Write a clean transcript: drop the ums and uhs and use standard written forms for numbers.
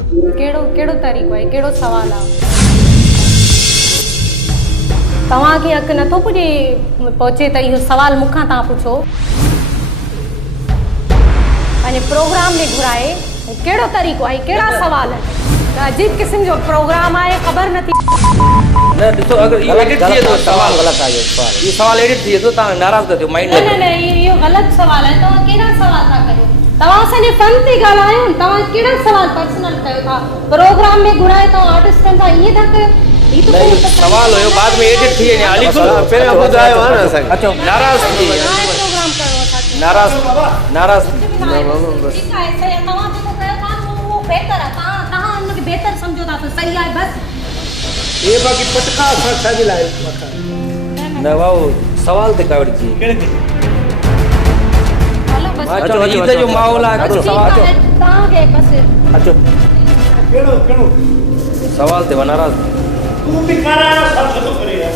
केड़ो केड़ो तरीक़ो है, केड़ो सवाल है? तव्हां के हक नथो पुजे पहुचे त इहो सवाल मुखां तव्हां पुछो। पंहिंजे प्रोग्राम में घुराए केड़ो तरीक़ो आहे, केड़ा सवाल है? अजीब किस्म जो प्रोग्राम आहे, ख़बर नथी। न ॾिसो, अगर ये एडिट थिए तो सवाल गलत आहे। ये सवाल एडिट थिए तो तव्हां नाराज़ था थियो, माइंड न न इहो ग़लत सवाल आहे। तव्हां केड़ा सवाल था कयो? तव्हां असांजे फन ते ॻाल्हायो, तव्हां केड़ा सवाल पर्सनल कयो था? प्रोग्राम में घुराए तव्हां आर्टिस्टनि सां ईअं था कयो? सवाल हुयो, बाद में एडिट थी वञे। अली पहिरियों ॿुधायो आहे न असांखे। अचो, नाराज़ थी प्रोग्राम कयो असांखे। नाराज़ ठीक आहे, सही आहे। तव्हां जेको कयो था उहो बेहतर आहे। तव्हां उनखे बेहतर सम्झो था त सही आहे बस। ये बाकी पटका असां छाजे लाइ न वाओ, सवाल ते कवड़ जी कहिड़े ते हलो बस। अचो, ईद जो माहौल आहे। अचो सवाल, अचो तव्हांखे बस अचो कहिड़ो सवाल ते नाराज़ तू भी कराया सब तो करे यार